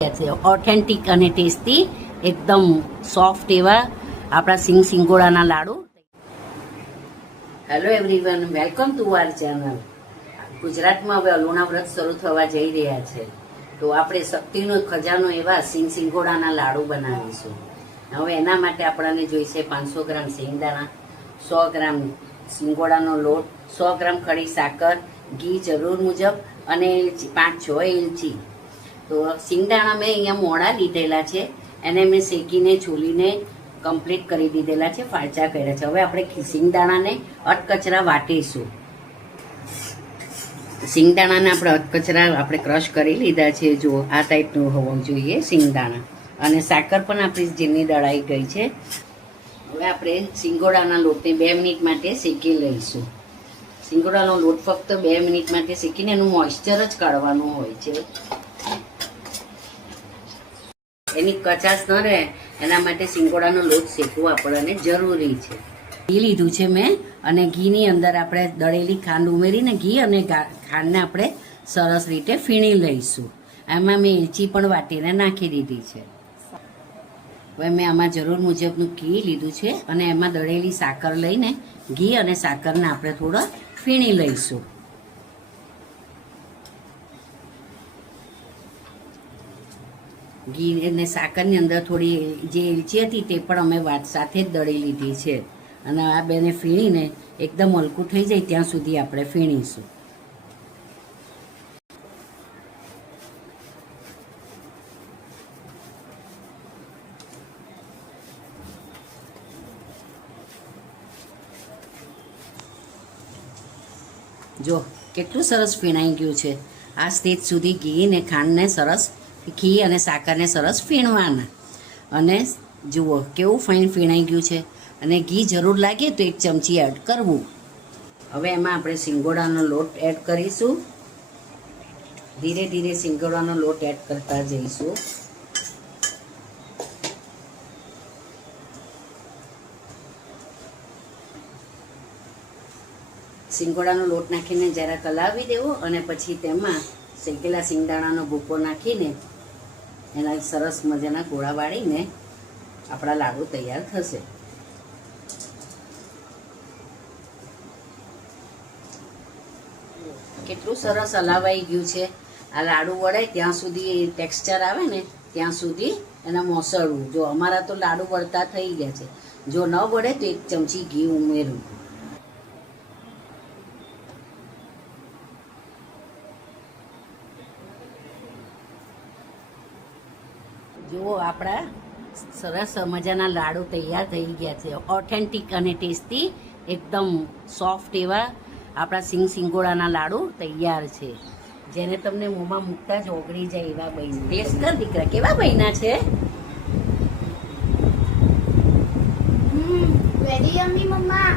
Authentic અને tasty એકદમ soft એવા આપણા સિંગોડાના લાડુ. Hello everyone, welcome to our channel. ગુજરાતમાં હવે અલુણા વ્રત શરૂ થવા જઈ રહ્યા છે, તો આપણે શક્તિનો ખજાનો એવા સિંગોડાના લાડુ બનાવીશું. હવે એના માટે આપણને જોઈશે 500 ગ્રામ સિંગદાણા, 100 ગ્રામ સિંગોડાનો લોટ, 100 ગ્રામ ખડી સાકર, ઘી જરૂર મુજબ અને 5-6 એલચી. તો સિંગદાણા મેં અહીંયા મોડા લીધેલા છે, એને મેં શેકીને છોલીને કમ્પ્લીટ કરી દીધેલા છે, ફાળચા કર્યા છે. હવે આપણે સિંગદાણાને અધકચરા વાટીશું. સિંગદાણાને આપણે અધકચરા આપણે ક્રશ કરી લીધા છે. જો આ ટાઈપનું હોવું જોઈએ સિંગદાણા. અને સાકર પણ આપણી ઝીણી દળાઈ ગઈ છે. હવે આપણે સિંગોડાના લોટને 2 મિનિટ માટે શેકી લઈશું. સિંગોડાનો લોટ ફક્ત 2 મિનિટ માટે શેકીને એનું મોઇશ્ચર જ કાઢવાનું હોય છે. એની કચાશ ન રહે એના માટે સિંગોડાનો લોટ શેકવો આપણને જરૂરી છે. ઘી લીધું છે મેં, અને ઘીની અંદર આપણે દળેલી ખાંડ ઉમેરીને ઘી અને ખાંડને આપણે સરસ રીતે ફીણી લઈશું. આમાં મેં એલચી પણ વાટીને નાખી દીધી છે. હવે મેં આમાં જરૂર મુજબનું ઘી લીધું છે, અને એમાં દળેલી સાકર લઈને ઘી અને સાકરને આપણે થોડો ફીણી લઈશું. ઘી અને સાકરની અંદર થોડી જે એલચી હતી તે પણ અમે વાત સાથે જ દળી લીધી છે, અને આ બેને ફીણીને એકદમ હલકું થઈ જાય ત્યાં સુધી આપણે ફીણીશું. જો કેટલું સરસ ફીણાઈ ગયું છે. આ સ્ટેજ સુધી ઘી ને ખાંડને સરસ, ઘી અને સાકરને સરસ ફીણવાના. અને જુઓ કેવું ફાઇન ફીણાઈ ગયું છે. અને ઘી જરૂર લાગે તો 1 ચમચી એડ કરવું. હવે એમાં આપણે સિંગોડાનો લોટ એડ કરીશું. ધીરે ધીરે સિંગોડાનો લોટ એડ કરતા જઈશું. સિંગોડાનો લોટ નાખીને જરા કલાવી દેવો, અને પછી તેમાં શેકેલા સિંગદાણાનો ભૂકો નાખીને એના સરસ મજાના ગોળા વાળીને આપણા લાડુ તૈયાર થશે. કેટલું સરસ હલાવાઈ ગયું છે. આ લાડુ વળે ત્યાં સુધી ટેક્સચર આવે ને ત્યાં સુધી એને મોસળવું. જો અમારા તો લાડુ વળતા થઈ ગયા છે. જો ન વળે તો 1 ચમચી ઘી ઉમેરવું. જુઓ આપણા સરસ મજાના લાડુ તૈયાર થઈ ગયા છે. ઓથેન્ટિક અને ટેસ્ટી એકદમ સોફ્ટ એવા આપણા સિંગોડાના લાડુ તૈયાર છે, જેને તમને મોંમાં મૂકતા જ ઓગળી જાય એવા બન્યા. ટેસ્ટ કર દીકરા, કેવા બન્યા છે? વેરી યમ્મી મમ્મા.